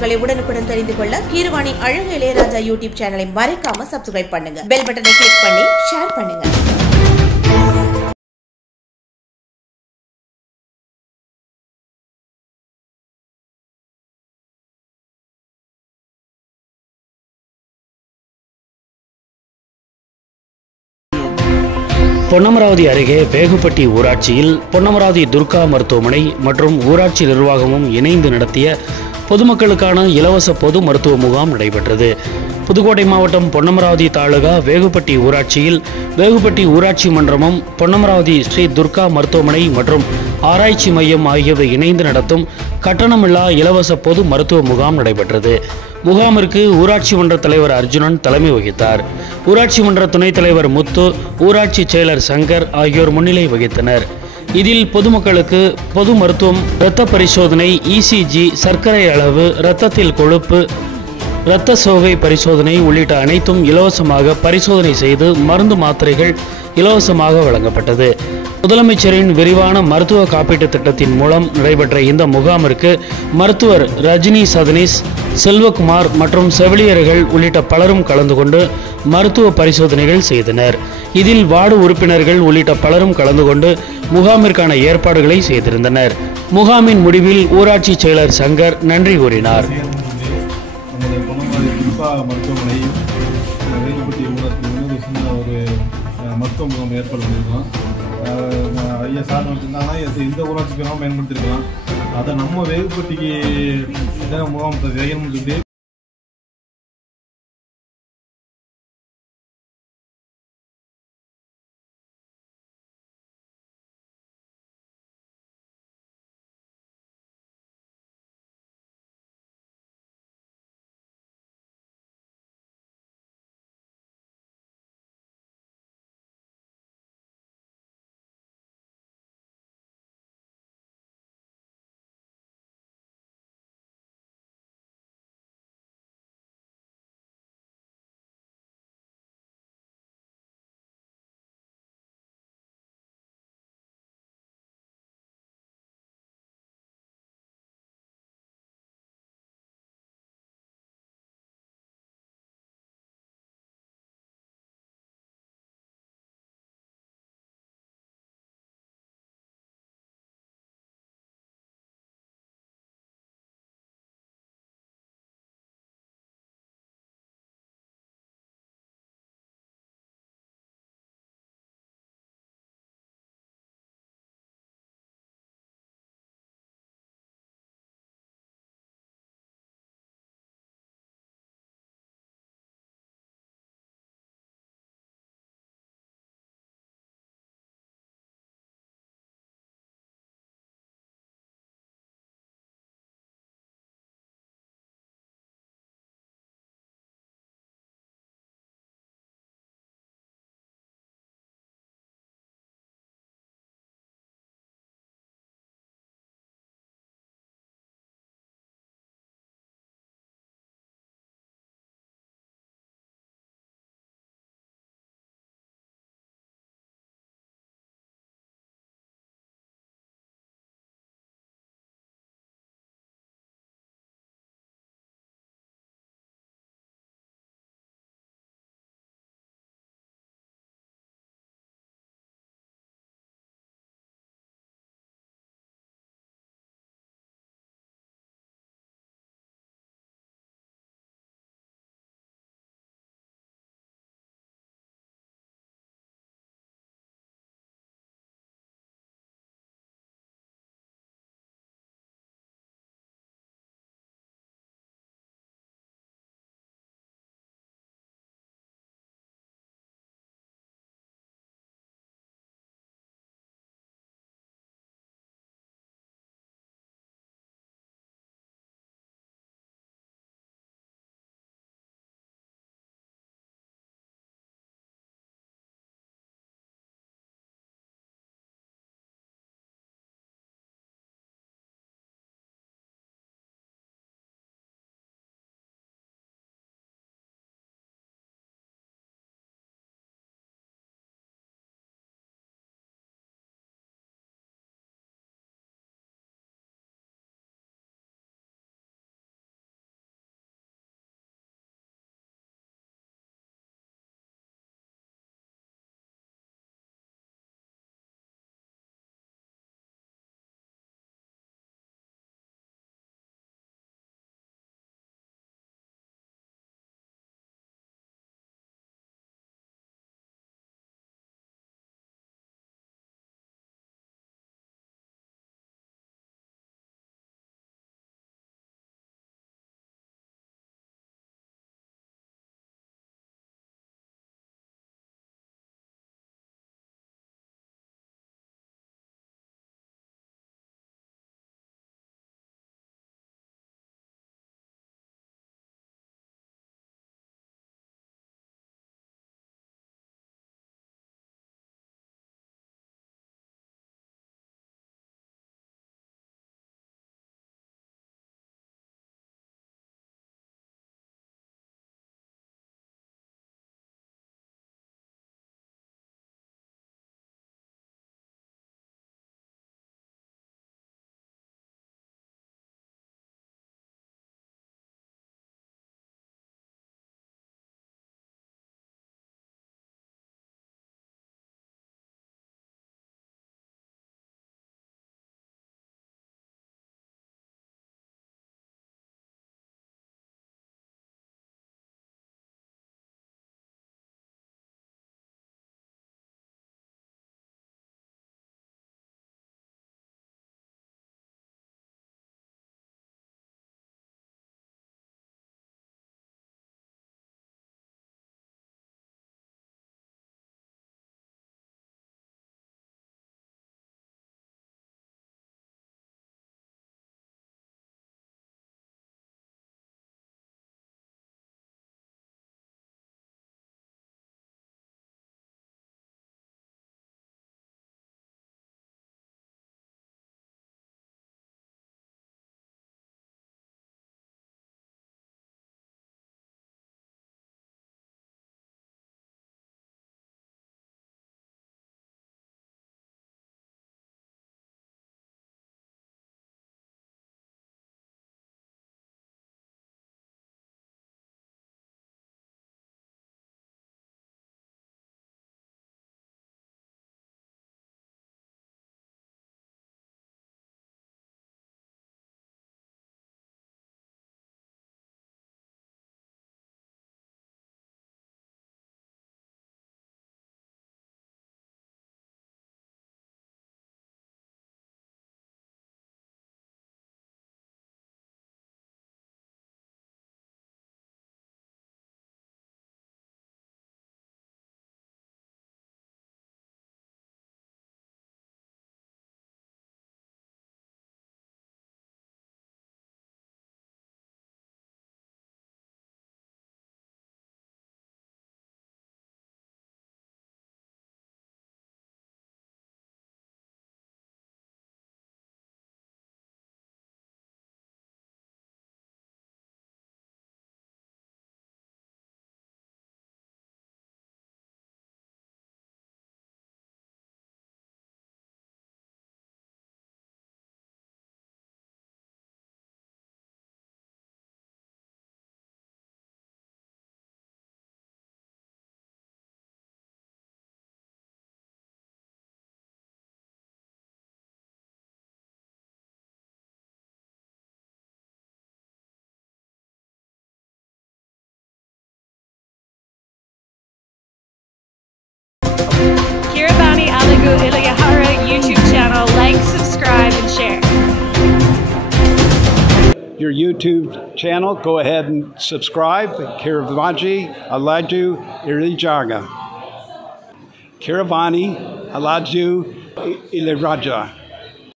செய்திகளை உடனுக்குடன் தெரிந்து கொள்ள கீரவாணி அழகு இளையராஜா யூடியூப் சேனலை மறக்காம சப்ஸ்கிரைப் பண்ணுங்க. பெல் பட்டனை கிளிக் பண்ணி ஷேர் பண்ணுங்க. பொன்னமராவதி அருகே வேகுப்பட்டி ஊராட்சியில் பொன்னமராவதி துர்கா மருத்துவமனை மற்றும் ஊராட்சி நிர்வாகமும் இணைந்து நடத்திய பொதுமக்களுக்கான இலவச பொது மருத்துவ முகாம் நடைபெற்றது. புதுக்கோட்டை மாவட்டம் பொன்னமராவதி தாலுகா வேகுப்பட்டி ஊராட்சியில் வேகுப்பட்டி ஊராட்சி மன்றமும் பொன்னமராவதி ஸ்ரீ துர்கா மருத்துவமனை மற்றும் ஆராய்ச்சி மையம் ஆகியவை இணைந்து நடத்தும் கட்டணமில்லா இலவச பொது மருத்துவ முகாம் நடைபெற்றது. முகாமிற்கு ஊராட்சி மன்ற தலைவர் அர்ஜுனன் தலைமை வகித்தார். ஊராட்சி மன்ற துணைத் தலைவர் முத்து, ஊராட்சி செயலர் சங்கர் ஆகியோர் முன்னிலை வகித்தனர். இதில் பொதுமக்களுக்கு பொது மருத்துவம், இரத்த பரிசோதனை, இசிஜி, சர்க்கரை அளவு, இரத்தத்தில் கொழுப்பு, இரத்த சோகை பரிசோதனை உள்ளிட்ட அனைத்தும் இலவசமாக பரிசோதனை செய்து மருந்து மாத்திரைகள் இலவசமாக வழங்கப்பட்டது. முதலமைச்சரின் விரிவான மருத்துவ காப்பீட்டு திட்டத்தின் மூலம் நடைபெற்ற இந்த முகாமிற்கு மருத்துவர் ரஜினி சதனிஸ், செல்வகுமார் மற்றும் செவிலியர்கள் உள்ளிட்ட பலரும் கலந்து கொண்டு மருத்துவ பரிசோதனைகள் செய்தனர். இதில் வார்டு உறுப்பினர்கள் உள்ளிட்ட பலரும் கலந்து கொண்டு முகாமிற்கான ஏற்பாடுகளை செய்திருந்தனர். முகாமின் முடிவில் ஊராட்சி செயலர் சங்கர் நன்றி கூறினார். மருத்துவ முகாம் ஏற்பாடு பண்ணியிருக்கோம். ஐயா சார் வச்சுருந்தாங்கன்னா எந்த ஊராட்சிக்கு வேணாலும் பயன்படுத்திருக்கலாம். அதை நம்ம வேகுப்பட்டிக்கு முகாம் செய்யணும்னு சொல்லி your YouTube channel, go ahead and subscribe. Kiravaji Alaju Irijaga. Kiravani Alaju Iliraja.